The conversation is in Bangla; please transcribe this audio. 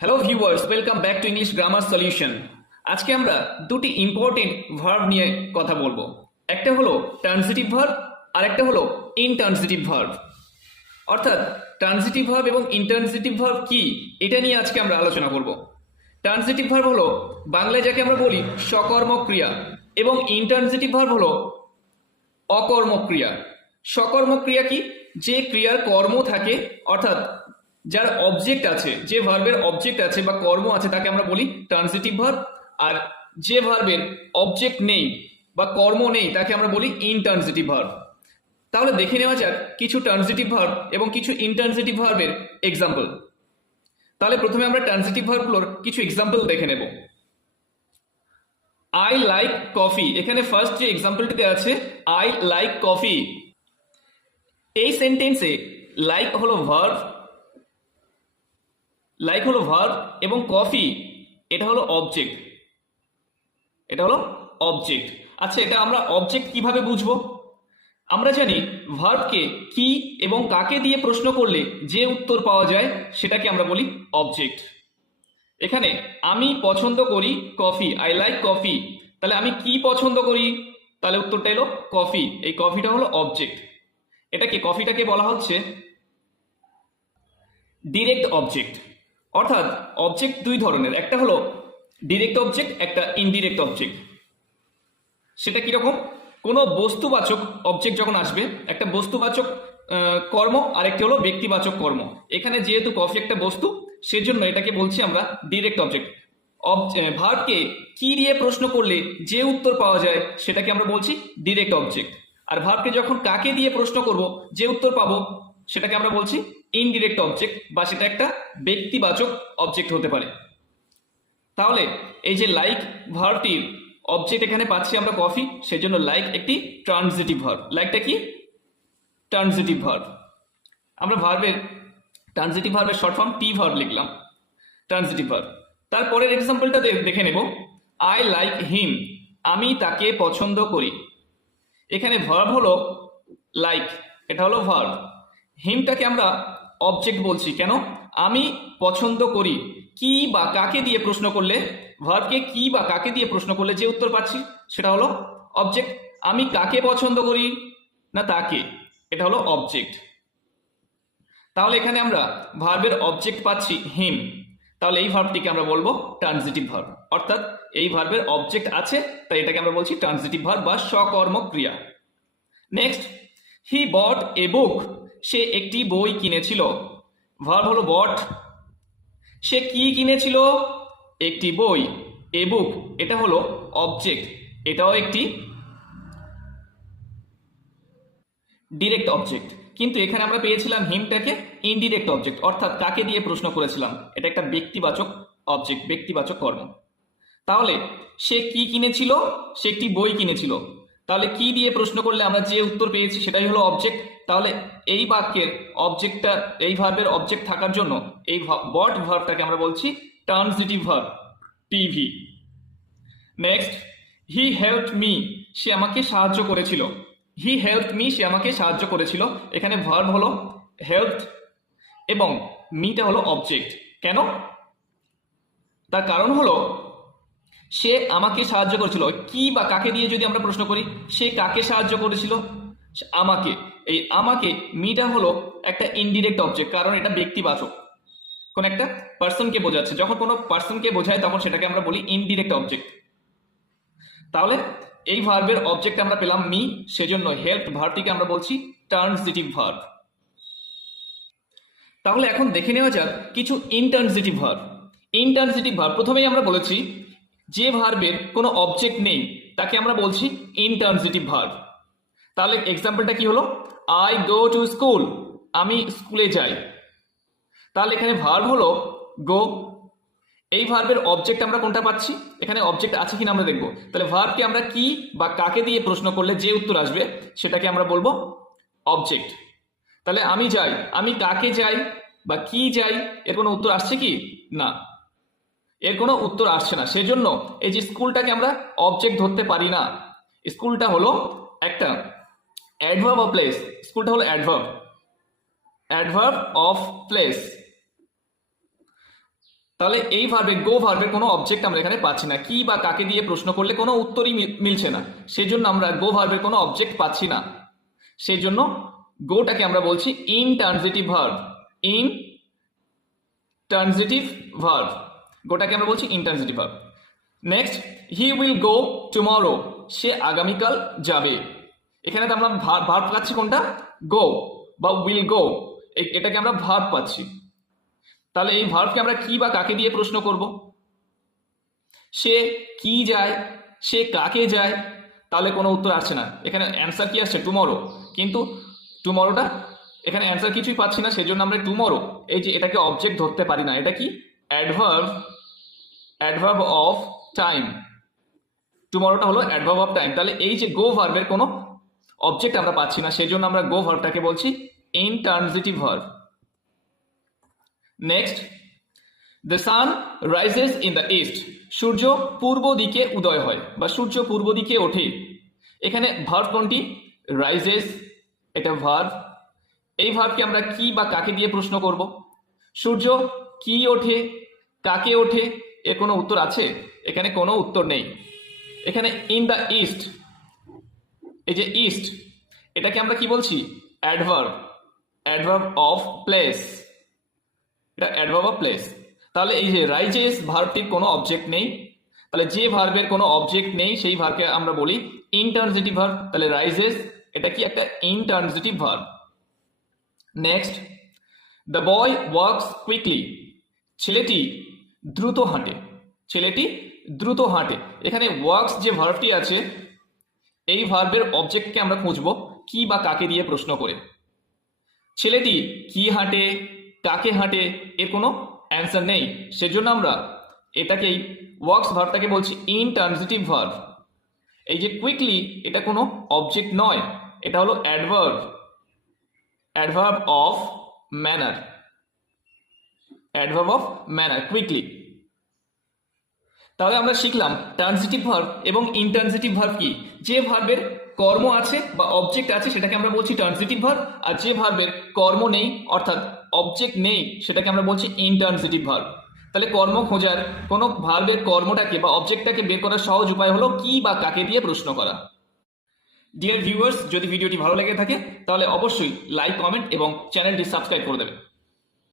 Hello viewers, welcome back to English grammar solution. আজকে আমরা দুটি ইম্পর্টেন্ট ভার্ব নিয়ে কথা বলবো। একটা হলো ট্রানজিটিভ ভার্ব আর একটা হলো ইনট্রানজিটিভ ভার্ব। অর্থাৎ ট্রানজিটিভ ভার্ব এবং ইনট্রানজিটিভ ভার্ব কি, এটা নিয়ে আজকে আমরা আলোচনা করব। ট্রানজিটিভ ভার্ব হলো বাংলায় যাকে আমরা বলি সকর্মক ক্রিয়া, এবং ইনট্রানজিটিভ ভার্ব হলো অকর্মক ক্রিয়া। সকর্মক ক্রিয়া কি? যে ক্রিয়ার কর্ম থাকে, অর্থাৎ যার অবজেক্ট আছে, যে ভার্বের অবজেক্ট আছে বা কর্ম আছে তাকে আমরা বলি ট্রানজিটিভ ভার্ব। আর যে ভার্বের অবজেক্ট নেই বা কর্ম নেই তাকে আমরা বলি ইনট্রানজিটিভ ভার্ব। তাহলে দেখে নেওয়া যাক কিছু ট্রানজিটিভ ভার্ব এবং কিছু ইনট্রানজিটিভ ভার্বের এক্সাম্পল। তাহলে প্রথমে আমরা ট্রানজিটিভ ভার্বগুলোর কিছু এক্সাম্পল দেখে নেব। আই লাইক কফি, এখানে ফার্স্ট যে এক্সাম্পলটিতে আছে আই লাইক কফি, এই সেন্টেন্সে লাইক হলো ভার্ব, এবং কফি এটা হলো অবজেক্ট, আচ্ছা, এটা আমরা অবজেক্ট কিভাবে বুঝবো? আমরা জানি ভার্বকে কি এবং কাকে দিয়ে প্রশ্ন করলে যে উত্তর পাওয়া যায় সেটাকে আমরা বলি অবজেক্ট। এখানে আমি পছন্দ করি কফি, আই লাইক কফি, তাহলে আমি কি পছন্দ করি? তাহলে উত্তরটা এলো কফি, এই কফিটা হলো অবজেক্ট। কফিটাকে বলা হচ্ছে ডিরেক্ট অবজেক্ট। অর্থাৎ অবজেক্ট দুই ধরনের, একটা হলো ডিরেক্ট অবজেক্ট, একটা ইনডিরেক্ট অবজেক্ট। সেটা কিরকম? কোনো বস্তুবাচক অবজেক্ট যখন আসবে, একটা বস্তুবাচক কর্ম আর একটি হলো ব্যক্তিবাচক কর্ম। এখানে যেহেতু কফি একটা বস্তু, সেজন্য এটাকে বলছি আমরা ডিরেক্ট অবজেক্ট। ভার্বকে কি দিয়ে প্রশ্ন করলে যে উত্তর পাওয়া যায় সেটাকে আমরা বলছি ডিরেক্ট অবজেক্ট। আর ভার্বকে যখন কাকে দিয়ে প্রশ্ন করব যে উত্তর পাবো সেটাকে আমরা বলছি ইনডিরেক্ট অবজেক্ট, বা সেটা একটা ব্যক্তিবাচক অবজেক্ট হতে পারে। তাহলে এই যে লাইক ভার্বটির অবজেক্ট এখানে পাচ্ছি আমরা কফি, সেজন্য লাইক একটি ট্রানজিটিভ ভার্ব। লাইকটা কি? Transitive verb. আমরা ট্রানজিটিভ ভার্বের শর্ট ফর্ম টি ভার্ব লিখলাম, ট্রানজিটিভ ভার্ব। তারপরের এক্সাম্পলটা দেখে নেব। আই লাইক হিম, আমি তাকে পছন্দ করি। এখানে ভার্ব হলো লাইক, এটা হলো ভার্ব। হিমটাকে আমরা অবজেক্ট বলছি, কেন? আমি পছন্দ করি, কি বা কাকে দিয়ে প্রশ্ন করলে, ভার্বকে কি বা কাকে দিয়ে প্রশ্ন করলে যে উত্তর পাচ্ছি সেটা হলো অবজেক্ট। আমি কাকে পছন্দ করি? না তাকে, এটা হলো অবজেক্ট। তাহলে এখানে আমরা ভার্বের অবজেক্ট পাচ্ছি হিম, তাহলে এই ভার্বটিকে আমরা বলবো ট্রানজিটিভ ভার্ব। অর্থাৎ এই ভার্বের অবজেক্ট আছে, তাই এটাকে আমরা বলছি ট্রানজিটিভ ভার্ব বা সকর্মক ক্রিয়া। নেক্সট, হি বট এ বুক, সে একটি বই কিনেছিল। ভার্ব হলো বট, সে কি কিনেছিল? একটি বই। এ বুক এটা হলো অবজেক্ট, এটাও একটি ডিরেক্ট অবজেক্ট। কিন্তু এখানে আমরা পেয়েছিলাম হিমটাকে ইনডিরেক্ট অবজেক্ট, অর্থাৎ কাকে দিয়ে প্রশ্ন করেছিলাম, এটা একটা ব্যক্তিবাচক অবজেক্ট, ব্যক্তিবাচক কর্ম। তাহলে সে কি কিনেছিল? সে একটি বই কিনেছিল। তাহলে কি দিয়ে প্রশ্ন করলে আমরা যে উত্তর পেয়েছি সেটাই হলো অবজেক্ট। তাহলে এই বাক্যের অবজেক্টটা, এই ভার্বের অবজেক্ট থাকার জন্য এই বট ভার্বটাকে আমরা বলছি ট্রানজিটিভ ভার্ব, টিভি। নেক্সট, হি হেল্পড মি, সে আমাকে সাহায্য করেছিল। হি হেল্পড মি, সে আমাকে সাহায্য করেছিল। এখানে ভার্ব হলো হেল্পড এবং মিটা হলো অবজেক্ট। কেন? তার কারণ হলো সে আমাকে সাহায্য করেছিল। কি বা কাকে দিয়ে যদি আমরা প্রশ্ন করি, সে কাকে সাহায্য করেছিল? আমাকে। এই আমাকে, মিটা হলো একটা ইনডিরেক্ট অবজেক্ট, কারণ এটা ব্যক্তিবাচক, কোন একটা পার্সনকে বোঝাচ্ছে। যখন কোনো পার্সনকে বোঝায় তখন সেটাকে আমরা বলি ইনডিরেক্ট অবজেক্ট। তাহলে এই ভার্বের অবজেক্ট আমরা পেলাম মি, সেজন্য হেল্প ভার্বটিকে আমরা বলছি ট্রানজিটিভ ভার্ব। তাহলে এখন দেখে নেওয়া যাক কিছু ইনট্রানজিটিভ ভার্ব। ইনট্রানজিটিভ ভার্ব, প্রথমেই আমরা বলেছি যে ভার্বের কোনো অবজেক্ট নেই তাকে আমরা বলছি ইনট্রানজিটিভ ভার্ব। তাহলে এক্সাম্পলটা কি হলো? আই গো টু স্কুল, আমি স্কুলে যাই। তাহলে এখানে ভার্ব হলো গো। এই ভার্বের অবজেক্ট আমরা কোনটা পাচ্ছি? এখানে অবজেক্ট আছে কিনা আমরা দেখবো। তাহলে ভার্বকে আমরা কি বা কাকে দিয়ে প্রশ্ন করলে যে উত্তর আসবে সেটাকে আমরা বলবো অবজেক্ট। তাহলে আমি যাই, আমি কাকে যাই বা কি যাই, এর কোনো উত্তর আসছে কি? না, এর কোনো উত্তর আসছে না। সেজন্য এই যে স্কুলটাকে আমরা অবজেক্ট ধরতে পারি না। স্কুলটা হলো একটা অ্যাডভার্ব অফ প্লেস, স্কুলটা হলো অ্যাডভার্ব অফ প্লেস। তাহলে এই ভার্বে গো ভার্বের কোনো অবজেক্ট আমরা এখানে পাচ্ছি না, কি বা কাকে দিয়ে প্রশ্ন করলে কোনো উত্তরই মিলছে না, সেই জন্য আমরা গো ভার্বের কোনো অবজেক্ট পাচ্ছি না। সেই জন্য গোটাকে আমরা বলছি ইনট্রানজিটিভ ভার্ব। ইনট্রানজিটিভ ভার্ব, গোটাকে আমরা বলছি intransitive verb. Next, he will go tomorrow, সে আগামীকাল যাবে। এখানে তো আমরা ভার্ব পাচ্ছি কোনটা, গো বা উইল গো, এটাকে আমরা ভার্ব পাচ্ছি। তাহলে এই ভার্বকে আমরা কি বা কাকে দিয়ে প্রশ্ন করব? সে কি যায়, সে কাকে যায়, তাহলে কোনো উত্তর আসছে না। এখানে অ্যান্সার কি আসছে, টুমরো, কিন্তু টুমরোটা এখানে অ্যান্সার কিছুই পাচ্ছি না, সেজন্য আমরা টুমরো এই যে এটাকে অবজেক্ট ধরতে পারি না। এটা কি অ্যাডভার্ব অফ টাইম, টুমরোটা হলো অ্যাডভার্ব অফ টাইম। তাহলে এই যে গো ভার্বের কোনো অবজেক্ট আমরা পাচ্ছি না, সেই জন্য আমরা গো ভার্বটাকে বলছি intransitive verb. Next, the sun rises in the east, সূর্য পূর্ব দিকে উদয় হয় বা সূর্য পূর্ব দিকে ওঠে। এখানে ভার্ব কোনটি, রাইজেস, এটা ভার্ব। এই ভার্বকে আমরা কি বা কাকে দিয়ে প্রশ্ন করব? সূর্য কি ওঠে, কাকে ওঠে, এর কোনো উত্তর আছে? এখানে কোনো উত্তর নেই। এখানে ইন দ্য ইস্ট, এই যে ইস্ট, এটাকে আমরা কি বলছি, অ্যাডভার্ব অফ প্লেস, এটা অ্যাডভার্ব অফ প্লেস। তাহলে এই যে রাইজেস ভার্বটির কোনো অবজেক্ট নেই, তাহলে যে ভার্বের কোনো অবজেক্ট নেই সেই ভার্বকে আমরা বলি ইনট্রানজিটিভ ভার্ব। তাহলে রাইজেস এটা কি একটা intransitive verb. Next, the boy works quickly, ছেলেটি দ্রুত হাঁটে, ছেলেটি দ্রুত হাঁটে। এখানে ওয়ার্কস যে ভার্বটি আছে, এই ভার্বের অবজেক্টকে আমরা খুঁজবো কি বা কাকে দিয়ে প্রশ্ন করে। ছেলেটি কি হাঁটে, কাকে হাঁটে, এর কোনো অ্যান্সার নেই, সেজন্য আমরা এটাকেই ওয়ার্কস ভার্বটাকে বলছি ইনট্রানজিটিভ ভার্ব। এই যে কুইকলি, এটা কোনো অবজেক্ট নয়, এটা হলো অ্যাডভার্ব অফ ম্যানার, কুইকলি। তাহলে আমরা শিখলাম ট্রানজিটিভ ভার্ব এবং ইনট্রানজিটিভ ভার্ব কি। যে ভার্বের কর্ম আছে বা অবজেক্ট আছে সেটাকে আমরা বলছি ট্রানজিটিভ ভার্ব, আর যে ভার্বের কর্ম নেই অর্থাৎ অবজেক্ট নেই সেটাকে আমরা বলছি ইনট্রানজিটিভ ভার্ব। তাহলে কর্ম খোঁজার, কোনো ভার্বের কর্মটাকে বা অবজেক্টটাকে বের করার সহজ উপায় হলো কি বা কাকে দিয়ে প্রশ্ন করা। ডিয়ার ভিউয়ার্স, যদি ভিডিওটি ভালো লেগে থাকে তাহলে অবশ্যই লাইক, কমেন্ট এবং চ্যানেলটি সাবস্ক্রাইব করে দেবেন।